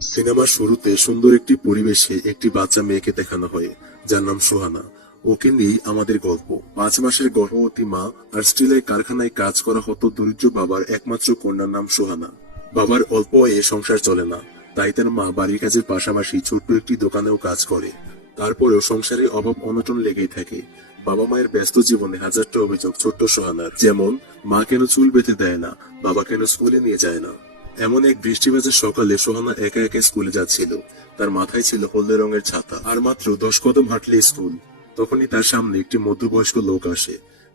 সিনেমার শুরুতে সুন্দর একটি পরিবেশে একটি বাচ্চা মেয়েকে দেখানো হয়, যার নাম সুহানা। ওকে নিয়েই আমাদের গল্প। 5 মাসের গর্ভবতী মা আর স্টিলের কারখানায় কাজ করা হতো দরিদ্র বাবার একমাত্র কন্যার নাম সুহানা। বাবার অল্প আয়ে সংসার চলে না, তাই তার মা বাড়ির কাজের পাশাপাশি ছোট্ট একটি দোকানেও কাজ করে। তারপরেও সংসারে অভাব অনটন লেগেই থাকে। বাবা মায়ের ব্যস্ত জীবনে হাজারটা অভিযোগ ছোট্ট সুহানার, যেমন মা কেন চুল বেঁধে দেয় না, বাবা কেন স্কুলে নিয়ে যায় না। এমন এক বৃষ্টিভেজা সকালে সোহানা একা একা স্কুলে যাচ্ছিল। তার মাথায় ছিল হলদে রঙের ছাতা, আর মাত্র 10 কদম হাঁটলে স্কুল। তখনই তার সামনে একটি মধ্যবয়স্ক লোক আসে।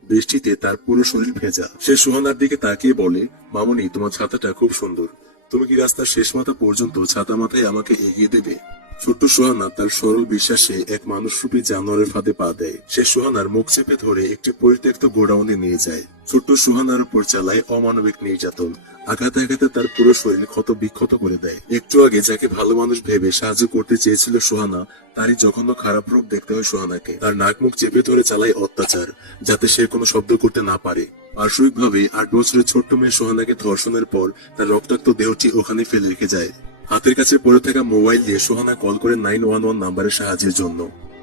বৃষ্টিতে তার পুরো শরীর ভেজা। সে সোহানার দিকে তাকিয়ে বলে, মামনি, তোমার ছাতাটা খুব সুন্দর। তুমি কি রাস্তার শেষ মাথা পর্যন্ত ছাতা মাথায় আমাকে এগিয়ে দেবে? ছোট্ট সোহানা তার সরল বিশ্বাসে এক মানুষরূপী জানোয়ারের ফাঁদে পা দেয়। সে সোহানার মুখ চেপে ধরে একটি পরিত্যক্ত গোডাউনে নিয়ে যায়। ছোট্ট সোহানার উপর চালায় অমানবিক নির্যাতন। আঘাতে আঘাতে তার পুরো শরীর ক্ষত বিক্ষত করে দেয়। একটু আগে যাকে ভালো মানুষ ভেবে সাহায্য করতে চেয়েছিল সোহানা, তারই জঘন্য খারাপ রূপ দেখতে হয় সোহানাকে। তার নাক মুখ চেপে ধরে চালায় অত্যাচার, যাতে সে কোনো শব্দ করতে না পারে। পার্শ্বিকভাবে 8 বছরের ছোট্ট মেয়ে সোহানাকে ধর্ষণের পর তার রক্তাক্ত দেহটি ওখানে ফেলে রেখে যায়। হাতের কাছে পড়ে থাকা মোবাইল দিয়ে সোহানা কল করে 911 নাম্বারের সাহায্যের জন্য।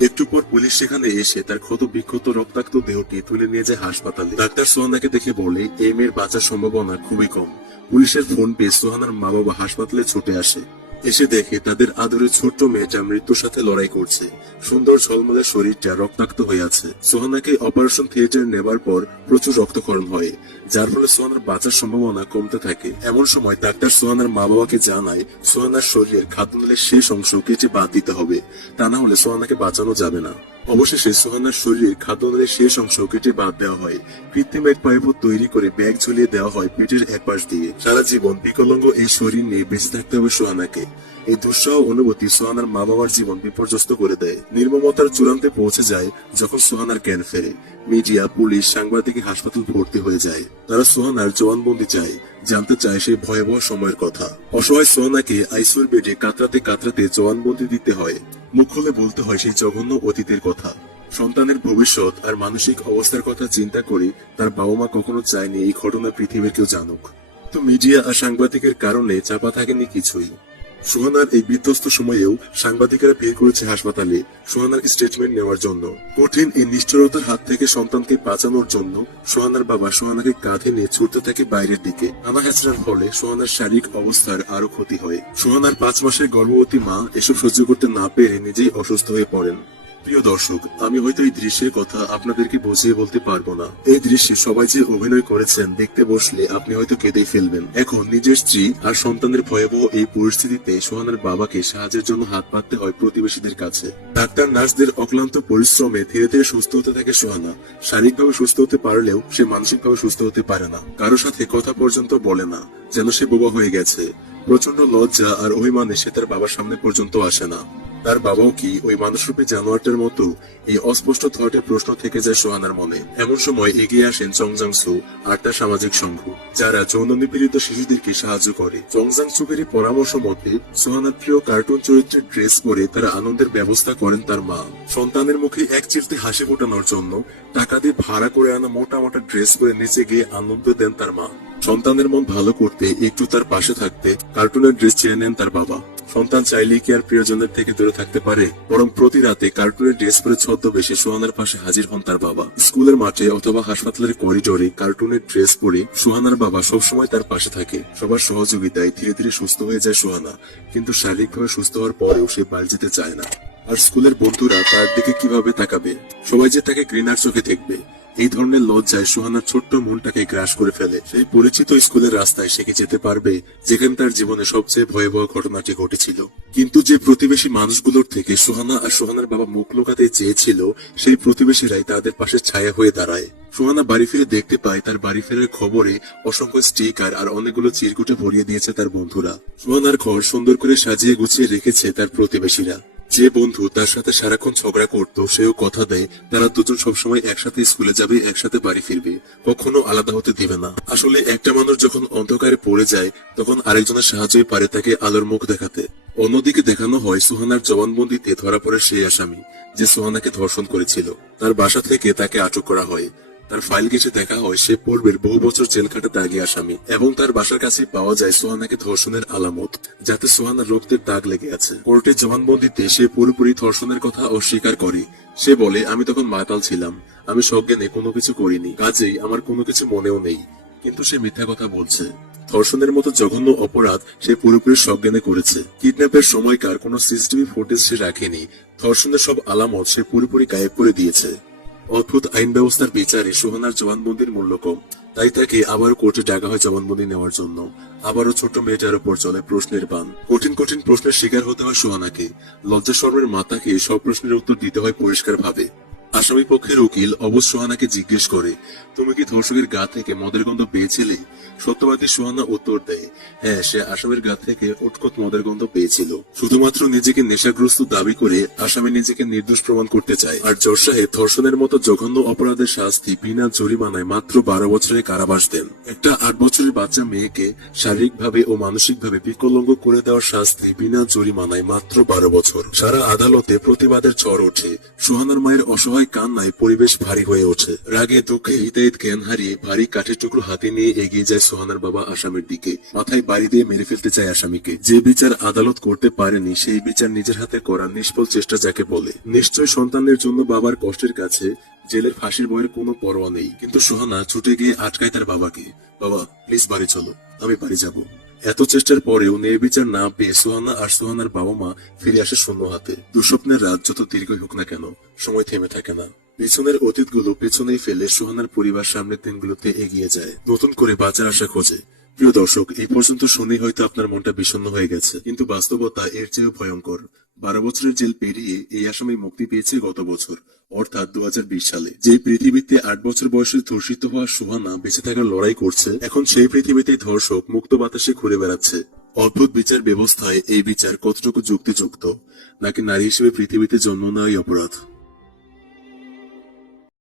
একটু পর পুলিশ সেখানে এসে তার ক্ষত বিক্ষত রক্তাক্ত দেহটি তুলে নিয়ে যায় হাসপাতালে। ডাক্তার সোহানাকে দেখে বলে, এই মেয়ের বাঁচার সম্ভাবনা খুবই কম। পুলিশের ফোন পেয়ে সোহানার মা বাবা হাসপাতালে ছুটে আসে। এসে দেখে তাদের আদরের ছোট্ট মেয়েটা মৃত্যুর সাথে লড়াই করছে। সুন্দর ঝলমলে শরীরটা রক্তাক্ত হয়ে আছে। সোহানাকে অপারেশন থিয়েটারে নেবার পর প্রচুর রক্তক্ষরণ হয়, যার ফলে সোহানার বাঁচার সম্ভাবনা কমতে থাকে। এমন সময় ডাক্তার সোহানার মা বাবাকে জানায়, সোহানার শরীরের খাদ্যনালীর শেষ অংশ কেটে বাদ দিতে হবে, তা না হলে সোহানাকে বাঁচানো যাবে না। অবশেষে সোহানার শরীরের খাদ্যনালীর শেষ অংশ কেটে বাদ দেওয়া হয়। কৃত্রিম এক পাইপ তৈরি করে ব্যাগ ঝুলিয়ে দেওয়া হয় পেটের এক পাশ দিয়ে। সারা জীবন বিকলাঙ্গ এই শরীর নিয়ে বেঁচে থাকতে হবে সোহানাকে। এই দুঃসহ অনুভূতি সোহানার মা বাবার জীবন বিপর্যস্ত করে দেয়। নির্মমতার চূড়ান্তে পৌঁছে যায় যখন সোহানার জ্ঞান ফেরে। মিডিয়া, পুলিশ, সাংবাদিক হাসপাতাল ভর্তি হয়ে যায়। তারা সোহানার জবানবন্দি চায়, জানতে চায় সেই ভয়াবহ সময়ের কথা। অসহায় সোহানাকে আইসিইউর বেডে কাতরাতে কাতরাতে জবানবন্দি দিতে হয়। মুখ খুলে বলতে হয় সেই জঘন্য অতীতের কথা। সন্তানের ভবিষ্যৎ আর মানসিক অবস্থার কথা চিন্তা করে তার বাবা মা কখনো চায়নি এই ঘটনা পৃথিবীর কেউ জানুক। তো মিডিয়া আর সাংবাদিকের কারণে চাপা থাকেনি কিছুই। সোহানার এই বিধ্বস্ত সময়েও সাংবাদিকেরা ভিড় করেছে হাসপাতালে সোহানার স্টেটমেন্ট নেওয়ার জন্য। কঠিন এই নিষ্ঠুরতার হাত থেকে সন্তানকে বাঁচানোর জন্য সোহানার বাবা সোহানাকে কাঁধে নিয়ে ছুটতে থাকে বাইরের দিকে। নানা হ্যাচড়ার ফলে সোহানার শারীরিক অবস্থার আরো ক্ষতি হয়। সোহানার 5 মাসের গর্ভবতী মা এসব সহ্য করতে না পেরে নিজেই অসুস্থ হয়ে পড়েন। প্রিয় দর্শক, আমি হয়তো এই দৃশ্যের কথা আপনাদেরকে বুঝিয়ে বলতে পারবো না। এই দৃশ্যে সবাই যে অভিনয় করেছেন, দেখতে বসলে আপনি হয়তো কেঁদেই ফেলবেন। এখন নিজের স্ত্রী আর সন্তানের ভয়াবহ এই পরিস্থিতিতে সোহানার বাবাকে সাহায্যের জন্য হাত পাততে হয় প্রতিবেশীদের কাছে। ডাক্তার নার্সদের অক্লান্ত পরিশ্রমে ধীরে ধীরে সুস্থ হতে থাকে সোহানা। শারীরিকভাবে সুস্থ হতে পারলেও সে মানসিকভাবে সুস্থ হতে পারে না। কারো সাথে কথা পর্যন্ত বলে না, যেন সে বোবা হয়ে গেছে। প্রচন্ড লজ্জা আর অভিমানে সে তার বাবার সামনে পর্যন্ত আসে না। তার বাবাও কি ওই মানুষরূপী জানোয়ারটার মতো? এই অস্পষ্ট থটের প্রশ্ন থেকে যায় সোহানার মনে। এমন সময় এগিয়ে আসেন চংজাংসু আর তার সামাজিক সংঘ, যারা যৌন নিপীড়িত শিশুদেরকে সাহায্য করে। চংজাংসুকেরই পরামর্শ মতে সোহানার প্রিয় কার্টুন চরিত্রের ড্রেস পরে তারা আনন্দের ব্যবস্থা করেন তার মা। সন্তানের মুখে এক চিরতে হাসি ফোটানোর জন্য টাকা দিয়ে ভাড়া করে আনা মোটা মোটা ড্রেস পরে নিচে গিয়ে আনন্দ দেন তার মা। সন্তানের মন ভালো করতে একটু তার পাশে থাকতে কার্টুনের ড্রেস চেয়ে নেন তার বাবা। সন্তান চাইলে কি আর প্রিয়জনের থেকে দূরে থাকতে পারে? বরং প্রতি রাতে কার্টুনের ড্রেস পরে ছদ্মবেশে সোহানার পাশে হাজির হন তার বাবা। স্কুলের মাঠে অথবা হাসপাতালের করিডোরে কার্টুনের ড্রেস পরে সোহানার বাবা সবসময় তার পাশে থাকে। সবার সহযোগিতায় ধীরে ধীরে সুস্থ হয়ে যায় সোহানা, কিন্তু শারীরিকভাবে সুস্থ হওয়ার পরেও সে বাড়ি যেতে চায় না। আর স্কুলের বন্ধুরা তার দিকে কিভাবে তাকাবে? সবাই যে তাকে ঘৃণার চোখে দেখবে, এই ধরনের লজ্জায় সোহানার ছোট্ট মনটাকে গ্রাস করে ফেলে। সেই পরিচিত স্কুলের রাস্তায় সে কি যেতে পারবে, যেখানে তার জীবনে সবচেয়ে ভয়াবহ ঘটনাটি ঘটেছিল? কিন্তু যে প্রতিবেশী মানুষগুলোর থেকে সোহানা আর সোহানার বাবা মুখ লুকাতে চেয়েছিল, সেই প্রতিবেশীরাই তাদের পাশে ছায়া হয়ে দাঁড়ায়। সোহানা বাড়ি ফিরে দেখতে পায় তার বাড়ি ফেরার খবরে অসংখ্য স্টিকার আর অনেকগুলো চিরকুটে ভরিয়ে দিয়েছে তার বন্ধুরা। সোহানার ঘর সুন্দর করে সাজিয়ে গুছিয়ে রেখেছে তার প্রতিবেশীরা। যে বন্ধু তার সাথে সারাক্ষণ ঝগড়া করতো, সেও কথা দেয় তারা দুজন সবসময় একসাথে স্কুলে যাবে, একসাথে বাড়ি ফিরবে, কখনো আলাদা হতে দিবে না। আসলে একটা মানুষ যখন অন্ধকারে পড়ে যায়, তখন আরেকজনের সাহায্যই পারে তাকে আলোর মুখ দেখাতে। অন্যদিকে দেখানো হয় সোহানার জবানবন্দিতে ধরা পড়ে সেই আসামি যে সোহানাকে ধর্ষণ করেছিল। তার বাসা থেকে তাকে আটক করা হয়। তার ফাইল ঘেঁটে দেখা হয় সে পূর্বের বহু বছর জেল খাটাতে আগে আসামি, এবং তার বাসার কাছে পাওয়া যায় সোহানাকে ধর্ষণের আলামত, যাতে সোহানার রক্তের দাগ লেগে আছে। কোর্টে জবানবন্দিতে সে পুরোপুরি ধর্ষণের কথা অস্বীকার করে। সে বলে, আমি তখন মাতাল ছিলাম, আমি সজ্ঞানে কোনো কিছু করিনি, কাজেই আমার কোনো কিছু মনেও নেই। কিন্তু সে মিথ্যা কথা বলছে। ধর্ষণের মতো জঘন্য অপরাধ সে পুরোপুরি সজ্ঞানে করেছে। কিডন্যাপের সময়কার কোনো সিসিটিভি ফুটেজ সে রাখেনি। ধর্ষণের সব আলামত সে পুরোপুরি গায়েব করে দিয়েছে। অদ্ভুত আইন ব্যবস্থার বিচারে সুহানার জবানবন্দির মূল্য কম, তাই তাকে আবারও কোর্টে ডাকা হয় জবানবন্দি নেওয়ার জন্য। আবারও ছোট মেয়েটার উপর চলে প্রশ্নের বান। কঠিন কঠিন প্রশ্নের শিকার হতে হয় সুহানাকে। লজ্জা শর্মের মাথাকে সব প্রশ্নের উত্তর দিতে হয় পরিষ্কার ভাবে। আসামি পক্ষের উকিল অবশ্য সুহানাকে জিজ্ঞেস করে, তুমি কি ধর্ষকের গা থেকে মদের গন্ধ পেয়েছিলে? সত্যবাদী সুহানা উত্তর দেয়, হ্যাঁ, সে আসামির গা থেকে উৎকট মদের গন্ধ পেয়েছিল। শুধুমাত্র নিজেকে নেশাগ্রস্ত দাবি করে আসামি নিজেকে নির্দোষ প্রমাণ করতে চায়। আর জজ সাহেব ধর্ষণের মতো জঘন্য অপরাধের শাস্তি বিনা জরিমানায় মাত্র 12 বছরের কারাবাস দেন। একটা 8 বছরের বাচ্চা মেয়েকে শারীরিকভাবে ও মানসিকভাবে বিকলাঙ্গ করে দেওয়ার শাস্তি বিনা জরিমানায় মাত্র 12 বছর। সারা আদালতে প্রতিবাদের ঝড় ওঠে। সুহানার মায়ের অসহায় কান্নায় পরিবেশ ভারী হয়ে ওঠে। রাগে দুঃখে হিতাহিত জ্ঞান হারিয়ে ভারী কাঠের টুকরো হাতে নিয়ে এগিয়ে যায় সুহানার বাবা আসামির দিকে। মাথায় বাড়ি দিয়ে মেরে ফেলতে চায় আসামিকে। যে বিচার আদালত করতে পারেনি সেই বিচার নিজের হাতে করা নিষ্ফল চেষ্টা যাকে বলে। নিশ্চয় সন্তানের জন্য বাবার কষ্টের কাছে জেলের ফাঁসির বইয়ের কোনো পরোয়া নেই। কিন্তু সুহানা ছুটে গিয়ে আটকায় তার বাবাকে। বাবা, প্লিজ বাড়ি চলো, আমি বাড়ি যাব। এত চেষ্টার পরেও ন্যায়বিচার না পেয়ে সুহানা আর সুহানার বাবা মা ফিরে আসে শূন্য হাতে। দুঃস্বপ্নের রাত যত দীর্ঘই হোক না কেন, সময় থেমে থাকে না। পিছনের অতীতগুলো পেছনেই ফেলে সুহানার পরিবার সামনের দিনগুলোতে এগিয়ে যায়, নতুন করে বাঁচার আশা খোঁজে। প্রিয় দর্শক, এই পর্যন্ত শুনেই হয়তো আপনার মনটা বিষণ্ণ হয়ে গেছে, কিন্তু বাস্তবতা এর চেয়েও ভয়ঙ্কর। 12 বছরের জেল পেরিয়ে এই আসামি মুক্তি পেয়েছে গত বছর, অর্থাৎ 2020 সালে। যে পৃথিবীতে 8 বছর বয়সে ধর্ষিত হওয়া সুহানা বেঁচে থাকার লড়াই করছে, এখন সেই পৃথিবীতে ধর্ষক মুক্ত বাতাসে ঘুরে বেড়াচ্ছে। অদ্ভুত বিচার ব্যবস্থায় এই বিচার কতটুকু যুক্তিযুক্ত, নাকি নারী হিসেবে পৃথিবীতে জন্ম নেওয়াই অপরাধ?